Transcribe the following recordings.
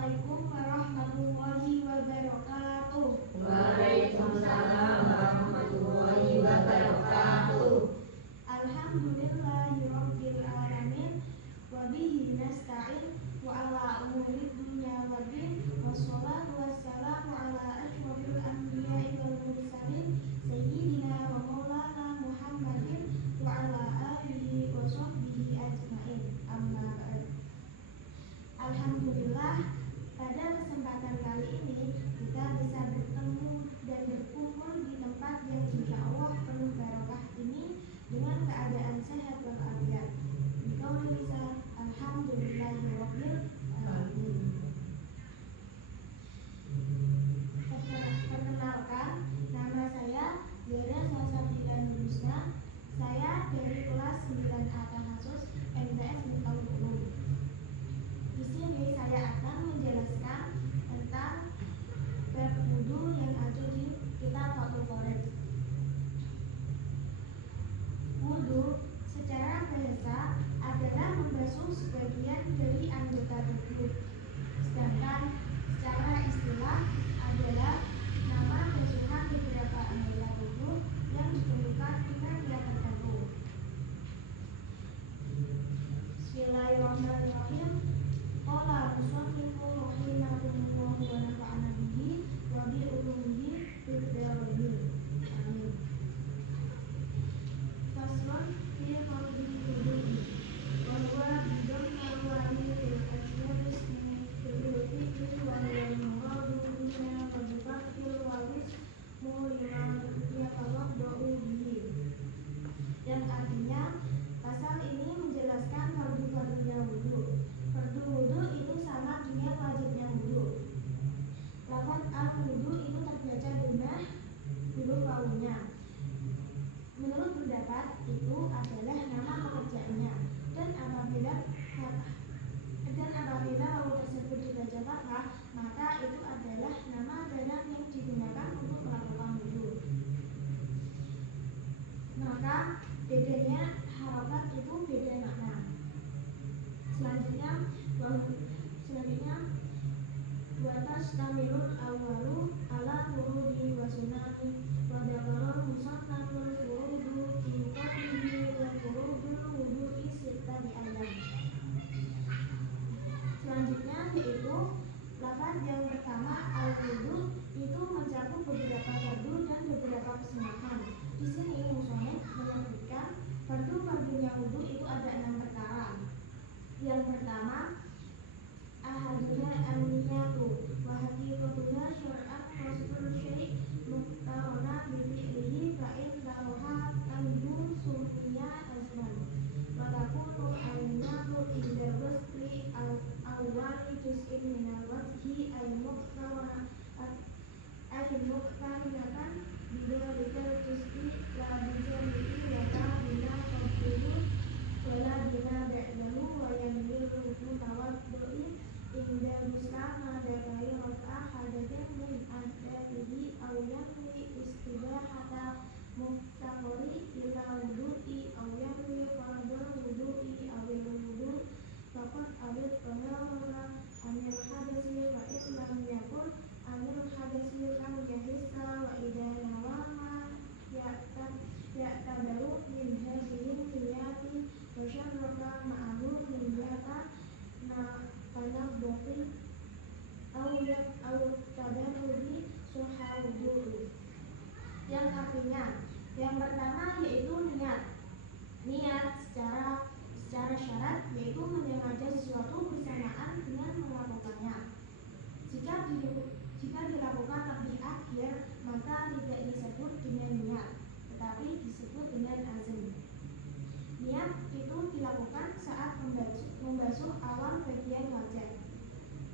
Assalamualaikum warahmatullahi wabarakatuh. Waalaikumsalam warahmatullahi wabarakatuh. Alhamdulillahirabbil alamin wa bihi nasta'in wa ala umuri dunya waddin wassalatu wassalamu ala asyrofil anbiya'i wal mursalin sayyidina wa maulana Muhammadin wa ala alihi wa sahbihi ajmain. Amma ba'd. Alhamdulillah, pada kesempatan kali ini kita bisa bertemu dan berkumpul di tempat yang insya Allah penuh barokah ini dengan keadaan sehat walafiat. Dikauli lisan alhamdulillahirabbil alamin. Perkenalkan, nama saya Zara Salsabila Nurusna. Saya dari kelas 9A Tahasus MTS Mutaul Ulum. Di sini saya akan menjelaskan tentang bab wudu yang ada di kitab Fathul Qorib. Wudu secara bahasa adalah membasuh sebagian dari anggota tubuh, sedangkan secara istilah adalah nama basuhan beberapa anggota tubuh yang ditentukan dengan niat tertentu. Bismillahirrahmanirrahim. Qala musannifu rahimahullah wa nafa'ana bihi wa bi ulumihi fid dharain. Amin. Faslun fi fardhi wudu'i wa huwa bidamma wa'i fil ajnabis min fi'li wa huwa muradu bina wa bifathil wawis muliman yatawadda'u bihi. Yang artinya, pasal ini menjelaskan fardu-fardunya wudu. Fardu wudu itu sama dengan wajibnya wudu. Lafaz al-wudu itu terbaca dengan huruf wawunya. Menurut pendapat itu adalah nama pekerjaannya, dan apabila wawu tersebut dibaca fathah, maka itu adalah nama barang yang digunakan untuk melakukan wudu. Maka bedanya harokat itu beda makna. Selanjutnya watas tamirul awalu ala furudi wa sunani wa dakarul musannatul furudu fi qadrihi wa furudul wudu'i sittani ayam. Selanjutnya yaitu lafaz yang pertama al-wudu itu mencakup beberapa fardu dan beberapa kesunahan. Di sini musonef menyebutkan fardu-fardunya wudu itu ada 6 perkara. Yang pertama, ahaduna an-niyatu wa haqiqatuha syar'an qasdul syai' muqtarana bi fi'lihi fa in daroha anhu summiya azman wa takunu an-niyatu inda wasli awwali juz'in minal wajhi al-muqtarana al-muqtarinatan bidalikal juz'i la bijami'i wa ta'bina qabdulu wala bina ba'dahu wa yanwiru mutawaddu'i inda muslama dakari raf'ah hadatin min asdarihi aw yanwi istibahata muftaqori ila wudu'i aw yanwi fardul wudu'i awil wudu' faqad awil pengamara anil hadasi wa islam yakun anil hadasi lam yahissa wa idha nawama ya'tadaru min hadihin niyati wa syarraka ma'ahu min yata tanabbuqi aw tadarrubi suhawdu'i. Yang artinya, yang pertama yaitu niat. Niat secara syarat yaitu menyengaja sesuatu bersamaan dengan melakukannya. Jika dilakukan lebih akhir, maka tidak disebut dengan niat, tetapi disebut dengan azm. Niat itu dilakukan saat membasuh awal bagian wajah.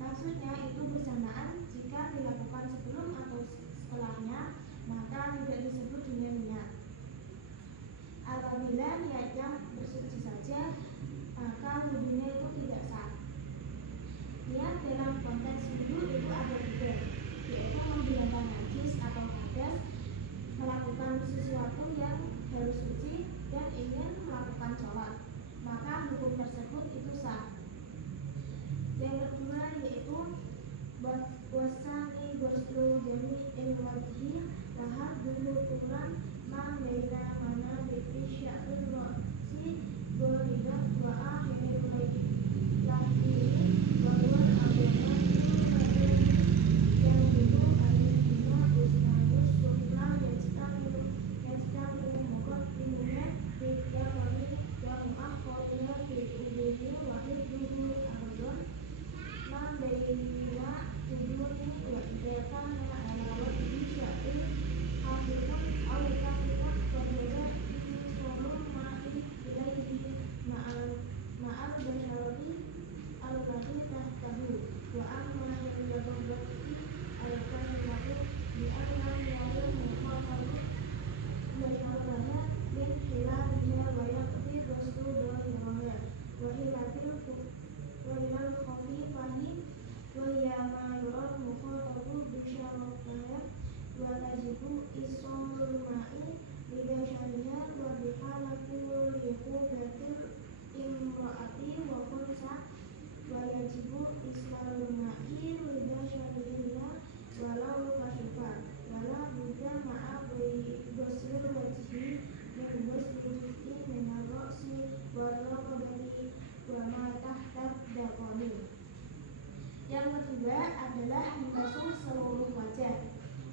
Maksudnya itu bersamaan. Jika dilakukan sebelum atau setelahnya, maka tidak disebut dengan niat. Apabila niatnya bersuci saja, maka wudunya itu tidak sah. Niat dalam konteks wudu itu ada 3, yaitu menghilangkan najis atau hadas, melakukan sesuatu yang harus suci, dan ingin melakukan sholat. Maka hukum tersebut itu sah. Yang kedua yaitu wasani goslu jami'il wajhi wa hadduhu turan ma baina mana bi'isya'il wa'si golida wa akhiril lahiri wa wal abona yang dulu alihina ustamus sumla yajtamilu muqaddimunya bidya wani wa mu'akhorina bi'udini wa hidduhu ardon ma baina uduni wa idakana ala wajhi sya'il hafirun au kafirun wa beda solum ma'i ilaihi ma'al basyarati al-lati tahtahu wa amma yang yabagati al-kafiratu bi'anam ya'il muqafalu basyarana min hilaliha wa yakti dostu dohiroha wa hilatil khafifahi wa hiya ma yurad mukhatabu bisyarokaya wa tajibu isolul ma'i libasyariha wa bihalatul lihubatil imra'ati wa khunsa wa yajibu isolul ma'i libasyariha walau kasyifa wala buddha ma'a goslul wajhi min goslul juz'i min ar-ra'si wa raqabati wa ma tahta daqani. Yang kedua adalah membasuh seluruh wajah.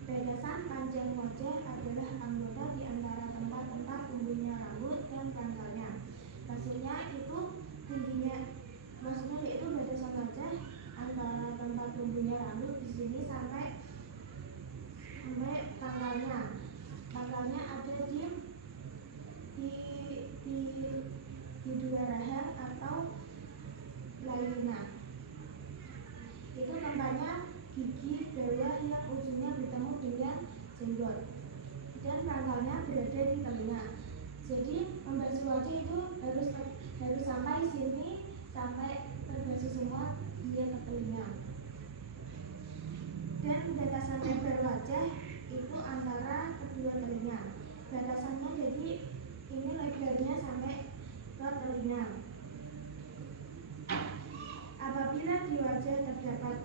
Batasan panjang wajah adalah anggota di antara tempat-tempat tumbuhnya rambut dan pangkalnya. Maksudnya yaitu batasan wajah antara tempat tumbuhnya rambut di sini sampai pangkalnya. Pangkalnya ada di dua rahang atau lalina. Itu tempatnya gigi bawah yang ujungnya bertemu dengan jenggot dan pangkalnya berada di telinga. Jadi membasuh wajah itu harus sampai sini, sampai terbasuh semua hingga ke telinga. Dan batasan lebar wajah itu antara kedua telinga. Batasannya jadi ini lebarnya sampai ke telinga. Apabila di wajah terdapat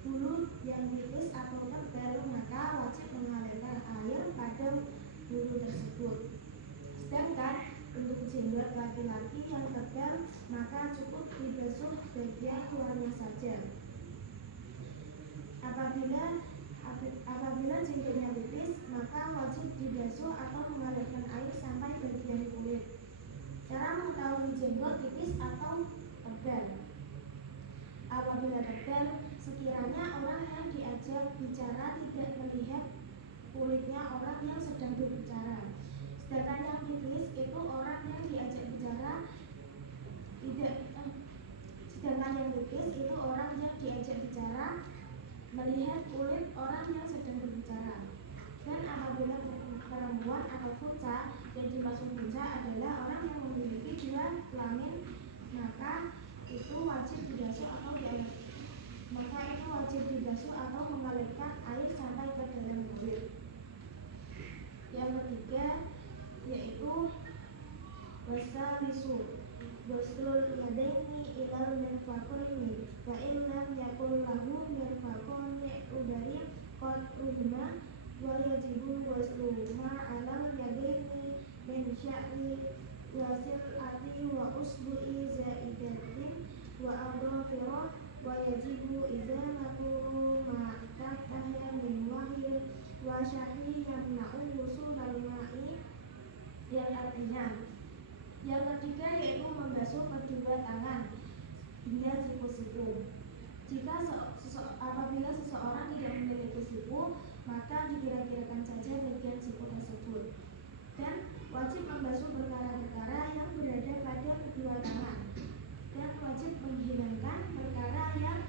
bulu yang tipis atau tebal, maka wajib mengalirkan air pada bulu tersebut. Sedangkan untuk jenggot laki-laki yang tebal, maka cukup dibasuh bagian luarnya saja. Apabila jenggotnya tipis, maka wajib dibasuh atau mengalirkan air sampai bagian kulit. Cara mengetahui jenggot tipis atau tebal. Apabila tebal, sekiranya orang yang diajak bicara tidak melihat kulitnya orang yang sedang berbicara. Sedangkan yang tipis itu orang yang diajak bicara melihat kulit orang yang sedang berbicara. Dan apabila perempuan atau kunca, yang dimaksud kunca adalah orang yang memiliki dua kelamin, maka itu wajib dibasuh atau mengalirkan air sampai ke dalam kulit. Yang ketiga yaitu wasalisu waslul yadaini ilal mirfaqaini fa in lam yakul lahu mirfaqani udari qad udma wa yajibu waslu ma alal yadaini min sya'ri wasil ati wa usbu'i zaidatin wa adhafira wa yajibu izalatu ma tahtaha min wahil wa syahi yamna'u wusulal ma'i. Yang artinya yang ketiga yaitu membasuh kedua tangan hingga siku-siku. Apabila seseorang tidak memiliki siku, maka dikira-kirakan saja bagian siku tersebut. Dan wajib membasuh perkara-perkara yang berada pada kedua tangan. Dan wajib menghilangkan perkara yang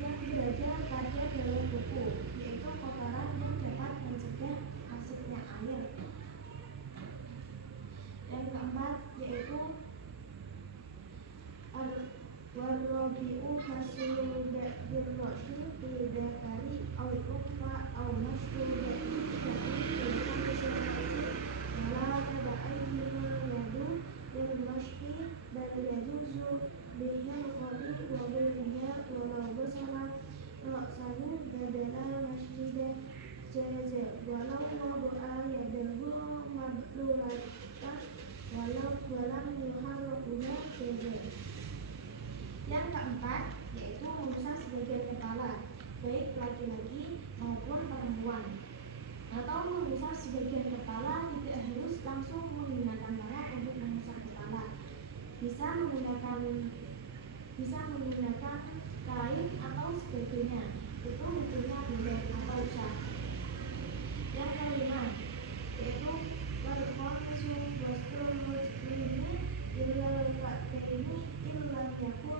berada pada dalam kuku, yaitu kotoran yang dapat mencegah masuknya air. Yang keempat yaitu warrobi'u masyul birroshi bidakari au ukfa au masyul wala taba'ayyina yadu bil mashki bal yajuzu bihal kholi wa bilhiya walau basara keempat yaitu mengusap sebagian kepala, baik laki-laki maupun perempuan. Atau mengusap sebagian kepala tidak harus langsung menggunakan tangan untuk mengusap kepala. Bisa menggunakan kain atau sebagainya. Itu hukumnya boleh atau sah. Yang kelima yaitu berkonsum wastrul muslimin ilal ini ilal yakun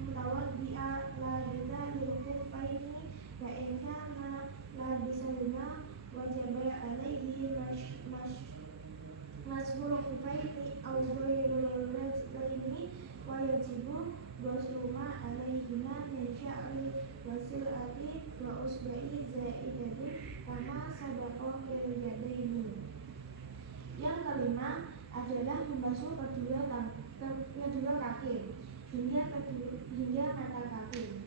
mutawad bi'a la bisa lilkufaini wa insana la bisa lima wajibah alaihi mashhur kufaini au ghairul rajlaini wa yajibu ghusluma alaihima min sya'ri wasilati wa usba'i zaidatin kama sabaqa fil yadaini. Yang kelima adalah membasuh kedua kaki hingga mata kaki.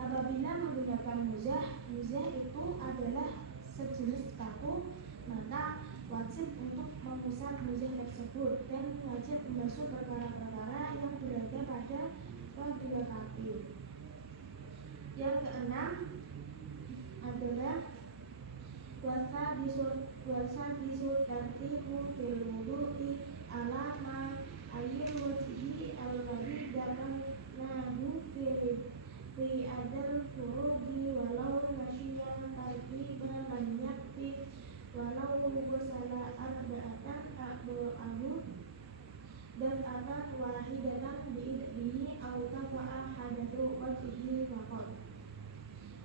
Apabila menggunakan muzah itu adalah sejenis paku, maka wajib untuk mengusap muzah tersebut dan wajib membasuh perkara-perkara yang berada pada kedua kaki. Yang keenam adalah wasa bisut tartibu fil wudu'i alama ayyul wajhi alladhi dalamnahu fi adal furubi walau nasyian tartiban lam yakfi walau gusala arba'atan a'bu'ahu dan atat wahidatan bihi au kafa'a hadathu wajhi faqat.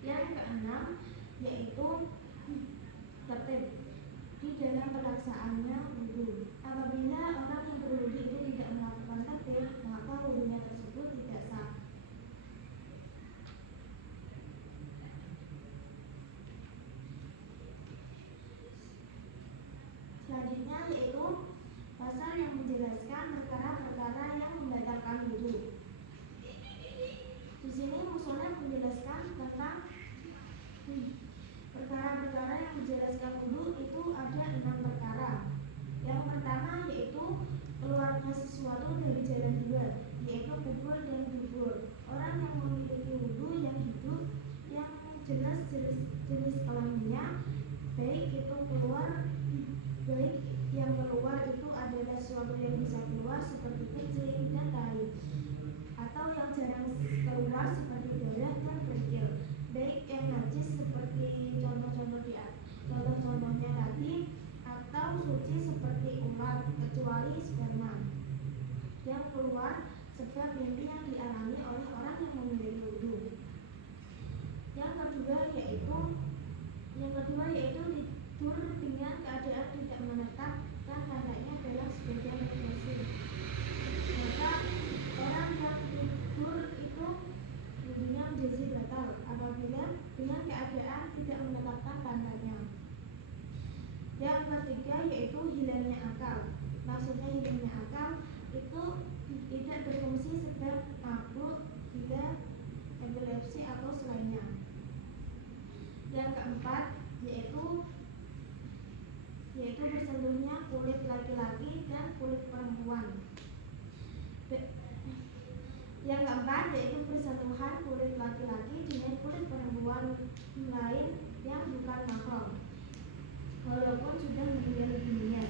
Yang keenam yaitu tertib di dalam pelaksanaannya wudu. Apabila orang yang berwudu itu tidak melakukan tertib, maka wudunya tersebut tidak sah. Selanjutnya yaitu pasal yang menjelaskan perkara-perkara yang membatalkan wudu. Di sini musonef menjelaskan tentang perkara-perkara yang menjelaskan wudu itu ada 6 perkara. Yang pertama yaitu keluarnya sesuatu dari jalan dua, yaitu kubur dan dubur. Orang yang memiliki wudu yang hidup yang jelas jenis kelaminnya, baik yang keluar itu adalah sesuatu yang bisa keluar seperti kencing dan tai, atau yang jarang keluar seperti darah dan kerikil, baik yang najis seperti contohnya tadi, atau suci seperti ular kecuali sperma yang keluar sebab mimpi yang dialami oleh orang yang memiliki wudu. Yang kedua yaitu tidur dengan keadaan tidak menetapkan tandanya dalam sebagian refleksi. Maka orang yang tidur itu wudunya menjadi batal apabila dengan keadaan tidak menetapkan tandanya. Yang ketiga yaitu hilangnya akal. Maksudnya hilangnya akal itu tidak berfungsi sebab mabuk, gila, epilepsi atau selainnya. Yang keempat yaitu bersentuhnya kulit laki-laki dan kulit perempuan. Yang keempat yaitu bersentuhan kulit laki-laki dengan kulit perempuan lain yang bukan mahram, walaupun sudah meninggal dunia.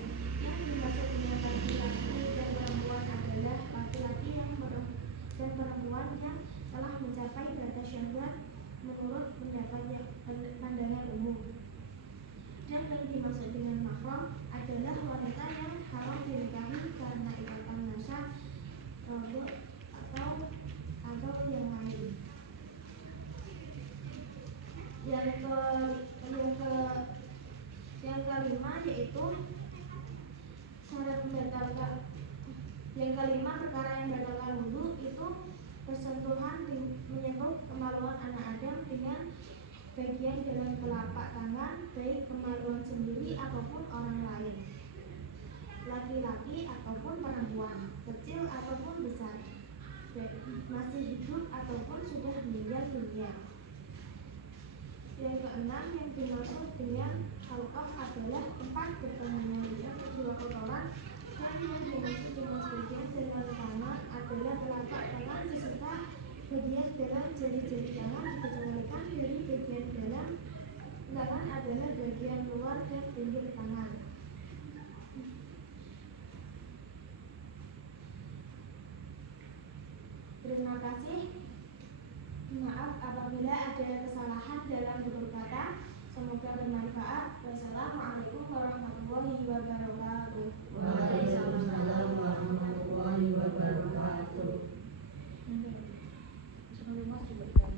Yang dimaksud dengan laki-laki dan perempuan adalah laki-laki dan perempuan yang telah mencapai batas syahwat menurut pandangan umum. Dan yang dimaksud dengan mahram adalah wanita yang haram dinikahi karena ikatan nasab, rambut atau yang lain. Yang kelima yaitu syarat membatalkan. Yang kelima perkara yang membatalkan wudu itu bersentuhan menyentuh kemaluan anak Adam dengan bagian dalam telapak tangan, baik kemaluan sendiri ataupun orang lain, laki-laki ataupun perempuan, kecil ataupun besar, masih hidup ataupun sudah meninggal dunia. Yang keenam yang dimaksud dengan halqah adalah tempat bertemunya kedua kotoran, dan yang dimaksud dengan sebagian dengan Terima kasih. Maaf apabila ada kesalahan dalam tutur kata. Semoga bermanfaat. Wassalamualaikum warahmatullahi wabarakatuh.